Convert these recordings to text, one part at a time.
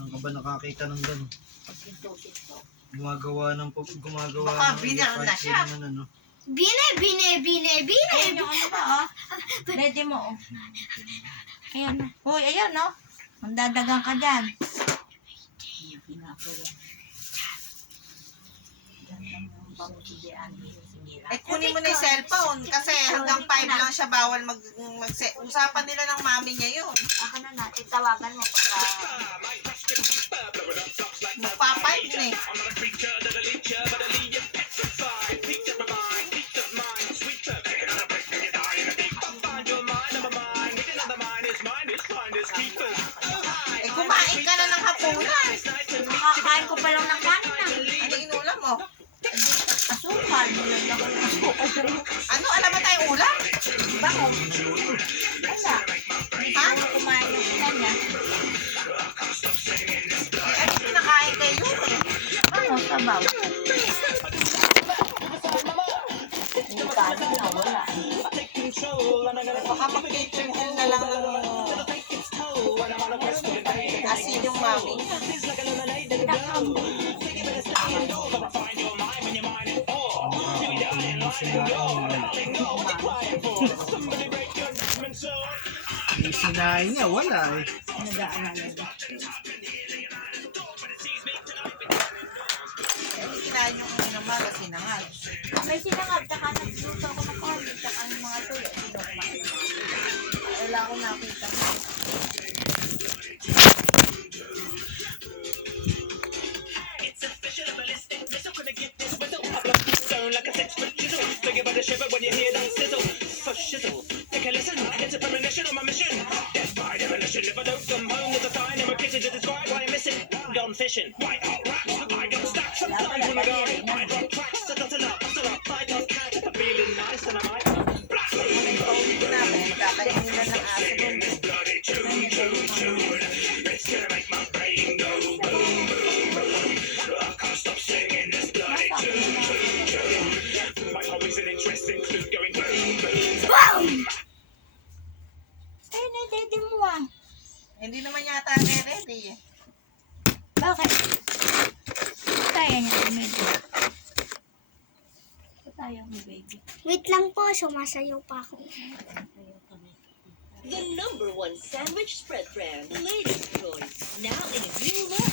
Saan ka ba nakakita ng gano'n? Pagkinto-kinto. Gumagawa Baka binar na siya. Ano. Bine. Ayan yung ano ba, oh. Ready mo, oh. Ayan, oh. Uy, ayan, oh. Mandadagang ka dyan. Ginagawa. Kunin mo na yung cellphone kasi hanggang 5 lang siya bawal usapan nila ng mami niya yun. Ako na na, itawagan mo para Magpa-5 na eh. Kumain ka na ng hapunan. makakain ko pa lang ng kanin na. Ano inulam mo? Asukal. Ano? Alam ba tayong ulam? Bako. Wala. Ha? Hindi ko kumain ng kanya. Ano pinakain kayo eh? Bako, sabaw. Yung kanin na wala. Baka mag-catering na lang ng asin yung mami. Yung sinain niya, wala eh. Nagaan na. Kinain yung naman kasi nangal. May sinangag, tsaka nagluto ako ng kanin, tsaka ng mga tuyo. Sino kumain? Wala akong nakita. When you hear that sizzle, so shizzle, take a listen, it's a premonition on my mission. Death by demolition, if I don't come home, there's a sign in my kitchen to describe why I'm missing. Gone fishing, white hot raps, I got stacks, sometimes when I go, I drop tracks, I dot it up, I toss catch, if I'm feeling nice, and I might blast it. Kakainin nila ng asin yun. It's gonna make my brain go boom, boom, boom. I can't stop singing this bloody tune. My hobby's an interesting clue going boom, boom. Boom! Eh, nadede mo ah. Hindi naman yata ready eh. Bakit? Kaya niya medyo. Kaya mo, baby. Wait lang po, sumasayaw pa ako. The #1 sandwich spread brand, Lady's Choice, now in a new look.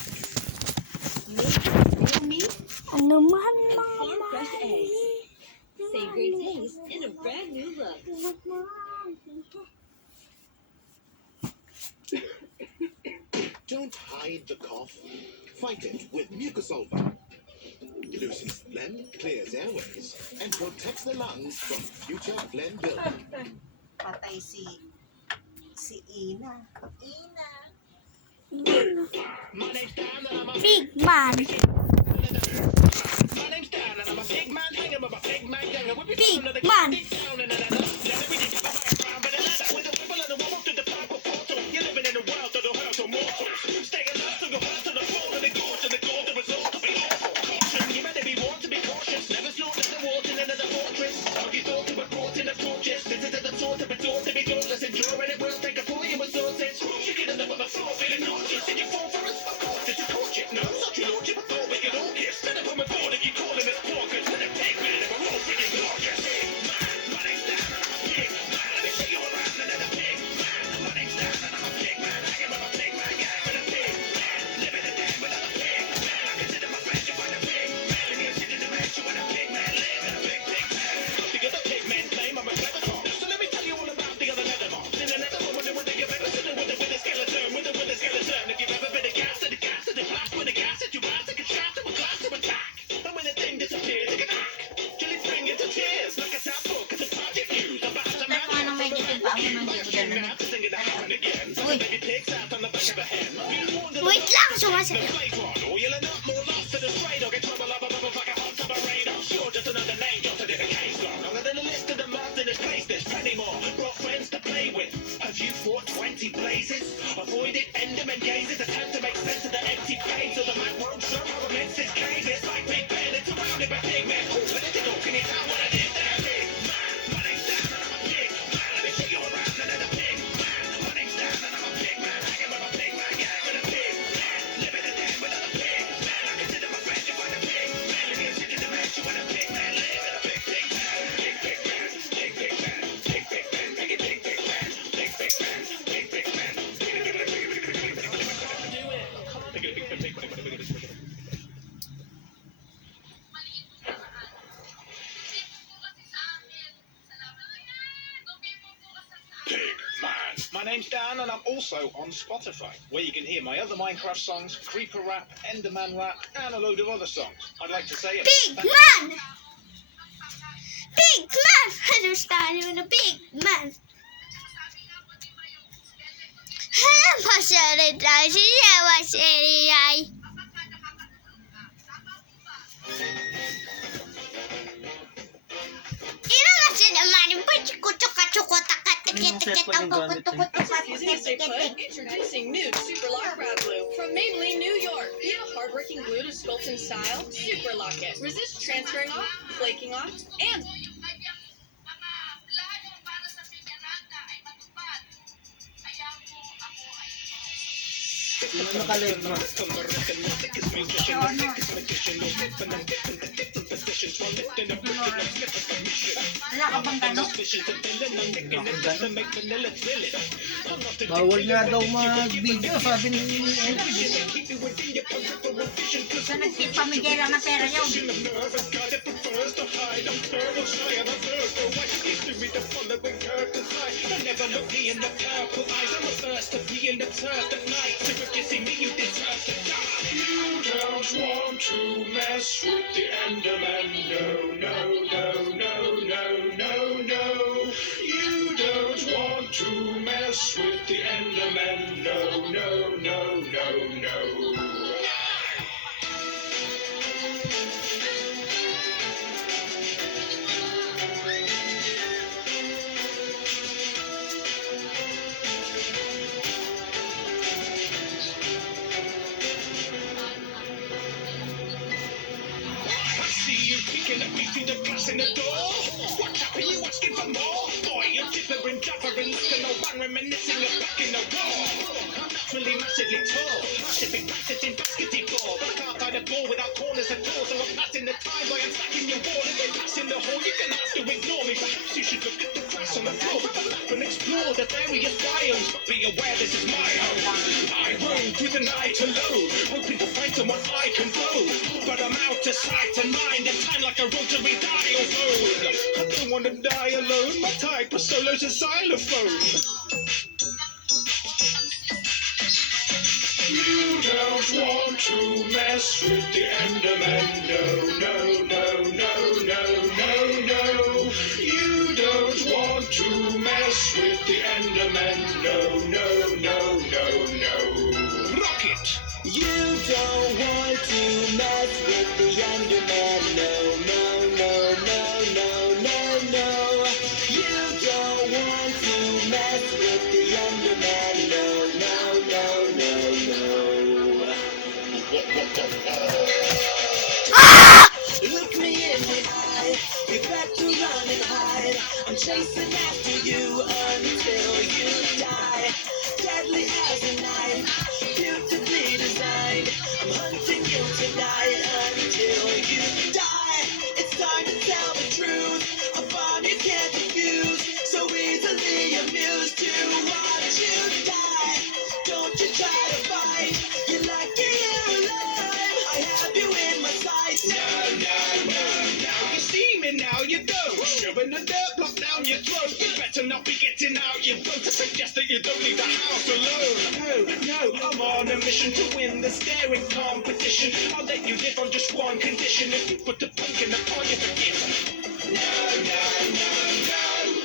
Made with real meat Ano man, and farm fresh eggs. Savory taste in a brand new look. Don't hide the cough. Fight it with Mucosolvan. Loosens phlegm, clears airways, and protects the lungs from future phlegm buildup. Patay si Ina. Ina. My name's Dan and I'm a Big man. My name's Dan and I'm a big man hanging with a big man gang. And we'll be Big down to the man. big town and another. Let everything go background with a ladder. With a wibble and a wobble through the purple portal. You're living in a world that'll hurt to mortals. Stay alert to the hurt to the fall and the gorge and the gore. The result will be awful. Caution, you better be warned to be cautious. Never slaughter the walls in another fortress. Have you thought to a court in the torches? Visited the sort of a door to be dauntless. Endure and it will take a full your resources. You get in there with a floor feeling nauseous. And you fall for us. Of course, it's a courtship. No, such a lordship. Before we can all kiss. Stand up on my board if you call him as porkers. With a pig man and we're all pretty gorgeous. Pig man, my name's Dan and I'm a pig man. Let me see you around and then a pig man. My name's Dan and I'm a pig man. Hanging with a pig man gang with a pig man. Living a den with a pig man. I consider my friends you want a pig man. And you sit in the bench you want a pig man. Live in a big pig man. To get the pig man claim I'm a clever dog. So let me tell you all about the other leather box. In the leather one with the you've ever seen with the skeleton. With the skeleton. If you've ever been a gas to the gas to the blast with a gas that you blast like a shot to a glass to attack. And when the thing disappears, it can act. Till it bring you to tears. Like a sad book, it's a project used. About the man. Ano may gitin pa ako ng Like gitin a na mouth to sing it out and again. So the baby picks out on the back of a hen. Wait lang, sumasayaw. Oh, you'll end up more lost than a stray dog. In trouble up above like a hot tub of radar. Sure, just another name jotted in a case log. Longer than the list of the months in this place. There's plenty more. Brought friends to play with. Have you fought 20 blazes? Avoided Enderman gazes. Attempt to make sense of the empty page. So the map won't show how immense this cave is. Like Big Ben, it's surrounded by pig men. Cool, but it's a dog. Can you tell what I did there? Pig man. My name's Dan and I'm a pig man. Let me see you around and then a pig man. My name's Dan and I'm a pig man. Hanging with a pig man gang with a pig man. name's Dan, and I'm also on Spotify, where you can hear my other Minecraft songs, Creeper Rap, Enderman Rap, and a load of other songs. I'd like to say it. Big man! Big man! Understand you, the big man. Hello, Pastor Daisy. What's it? Ina masih naman yung kucuk-kucuk Using Stay Put, introducing new Super Lock Proud Glue from Maybelline, New York. Need a hard-working glue to sculpt in style? Super Lock It. Resist transferring off, flaking off, and Ano nakalag mo? Wala ka bang gano'n? Bawal nga daw mag-video, sabi ni So, nagpamigay lang ng pera yun. You don't want to mess with the Enderman, no, no, no, no, no, no, no. You don't want to mess with the Enderman, no, no, no, no, no. I see you picking at me through the glass in the door. Watch out, are you asking for more? Boy, you're jibbering, jabbering, looking no one reminiscing of back in the war. I'm naturally massively tall, massively practicing basketball. But I can't find a ball without corners at all, so I'm passing the time by I'm stacking your wall. If they pass in the hole, you can have to ignore me. Perhaps you should look at the grass on the floor. Have a lap and explore the various biomes. But be aware this is my home. I roam through the night alone, hoping to find someone I can blow. But I'm out of sight and mind in time like a rotary dial phone. I don't want to die alone. My type of solo's a xylophone. You don't want to mess with the Enderman, no, no, no, no, no, no, no. You don't want to mess with the Enderman, no, no, no, no, no. Rocket! You don't want to mess with the Enderman, no, no, no, no, no, no, no. You don't want to mess with the Enderman, no, no, no, no, no. Look me in the eye, you got to run and hide. I'm chasing after you until you die. Deadly as a knife, beautifully designed. I'm hunting you tonight until you die. It's time to tell the truth, a bomb you can't defuse. So easily amused to watch you die. Don't you try to fight, you're lucky you're alive. I have you in my sights. No, no, no, no. You see me now, you don't. Shoving the dirt block down your throat. You better not be getting out your boat to suggest that you don't leave the house alone. No, no, I'm on a mission to win the staring competition. I'll let you live on just one condition. If you put the pumpkin upon your forgive. No, no, no, no.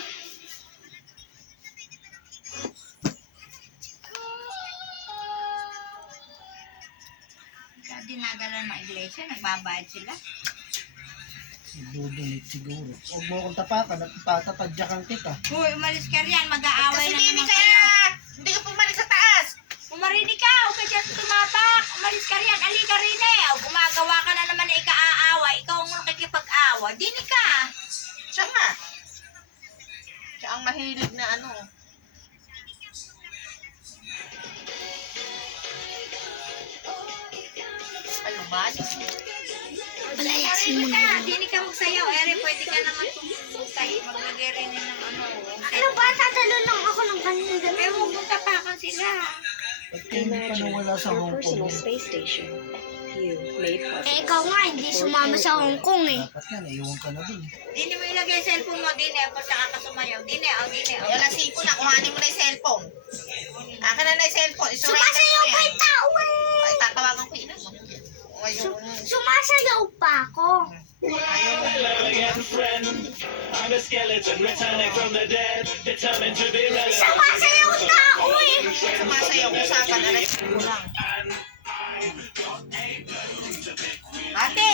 Kaya dinadala ng iglesia, nagbabayad sila. Dudumit siguro. Huwag mo akong tapakan at tatadyakan kita. Uy, umalis ka riyan, mag-aaway Kasi na Mimi naman kaya, kayo. hindi ka pumalik sa taas. Umarinig ka, huwag ka dyan tumapak. Umalis ka riyan, alika rin eh. O, gumagawa ka na naman na ika-aawa. Ikaw ang nakikipag-awa. Dini ka. Siya nga. Siya ang mahilig na ano. Ano ba? Palayasin mo Ka, na. dini ka magsayaw. Ere, pwede ka naman tumusay. Maglagay rin ng ano. Ano ba? Tatalo lang ako ng kanina. Eh, huwag mong tapakan sila. Ba't kayo hindi pa nawala sa Hong Kong? space station. Eh, ikaw nga, hindi sumama sa Hong Kong eh. Dapat nga, naiwan ka na dun. Dine mo ilagay yung cellphone mo, dine, pag saka ka sumayaw. Dine, dine, Ay, alas 5 na, kuhanin mo na yung cellphone. Akin na yung cellphone. Sumasayaw pa yung tao eh. Ay, tatawagan ko yun. Ayun. Sumasayaw pa ako. Elegant friend. I'm a skeleton returning from the dead, determined to be relevant. Sumasayaw tao eh. Sumasayaw, usapan, alas 5 lang. Ate!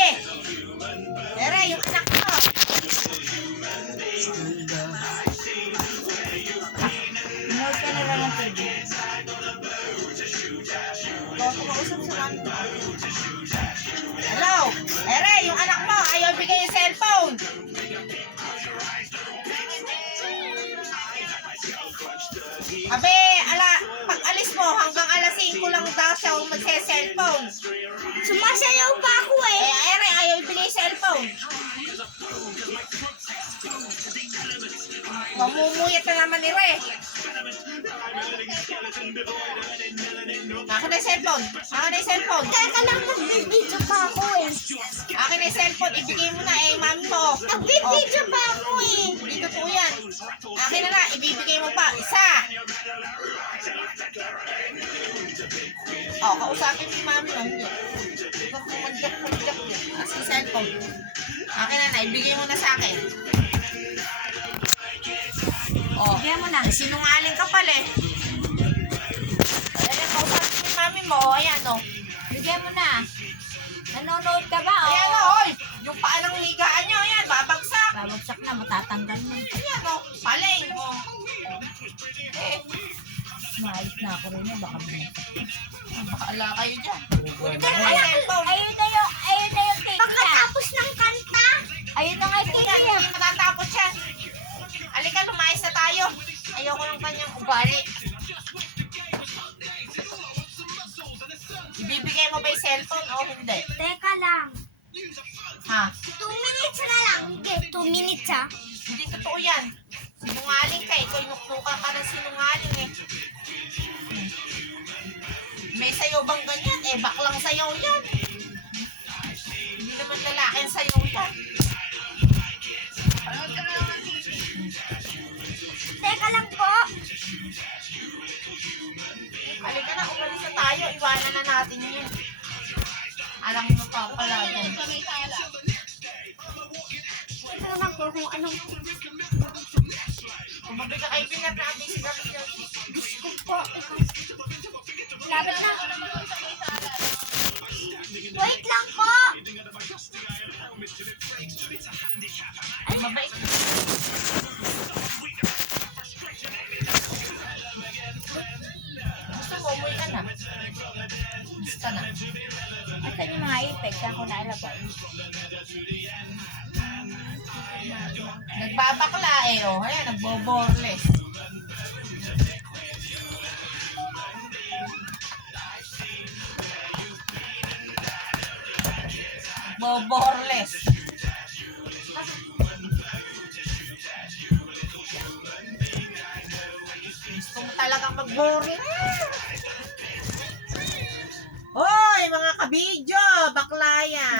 Tere, yung anak mo. Manood ka na lang ng TV. Kumausap sa mami mo. Hello? Tere, yung anak mo, ayaw bigay yung cellphone. Abe, pag alis mo, hanggang alas 5 lang daw siya magse-cellphone. Sumasayaw pa ako eh. Eh, ere, ayaw ibigay yung cellphone. Mamumuyat na naman ni Re. Akin na yung cellphone. Akin na yung cellphone. Teka lang, nagbibidyo pa ako eh. Akin na yung cellphone. Ibigay mo na eh, mami mo. Nagbibidyo pa ako eh. Hindi totoo yan. Akin na na, ibibigay mo pa. Isa. Oh, kausapin mo yung mami mo. Ikaw pumadyak yun. As yung cellphone. Akin na na, ibigay mo na sa akin. Oh, Bigyan mo na. sinungaling ka pala eh. Ayan, kausapin mo yung mami mo. Oh, ayan oh. Bigyan mo na. Nanonood ka ba? Ayan oh, oy. Yung paa ng higaan niyo, ayan, babagsak. Babagsak na, matatanggal mo. Ayan oh, paling. Oh. Eh, Maalis na ako rin yun, baka bumagsak. bahala kayo dyan. Ayun May cellphone. ayun na yung cake niya. Pagkatapos ng kanta. Ayun na nga yung cake Yan, niya. hindi matatapos yan. Halika, lumayas na tayo. Ayoko ng kanyang ugali. Ibibigay mo ba yung cellphone o hindi? Teka lang. Ha? 2 minutes na lang. Okay, 2 minutes ah. Hindi totoo yan. Sinungaling ka. Ikaw nuknuka ka ng sinungaling eh. May sayaw bang ganyan? Eh, baklang sayaw yan. Hindi naman lalaki ang sayaw yan. Teka lang po. Halika na, umalis na tayo. Iwanan na natin yun. Alam mo pa pala yan. Teka lang po kung anong Kumabi ka kay Pinat natin si Gabriel. gusto po. Lapit na. Wait lang po. Ay, mabait. Gusto mo, umuwi ka na. Gusto na. Asan yung mga effects? Saan ko nailagay? Nagbabakla eh, oh. Ayan, nagboborles. Boborles. Gusto mo talagang mag-borles. Hoy, mga kabidyo, bakla yan.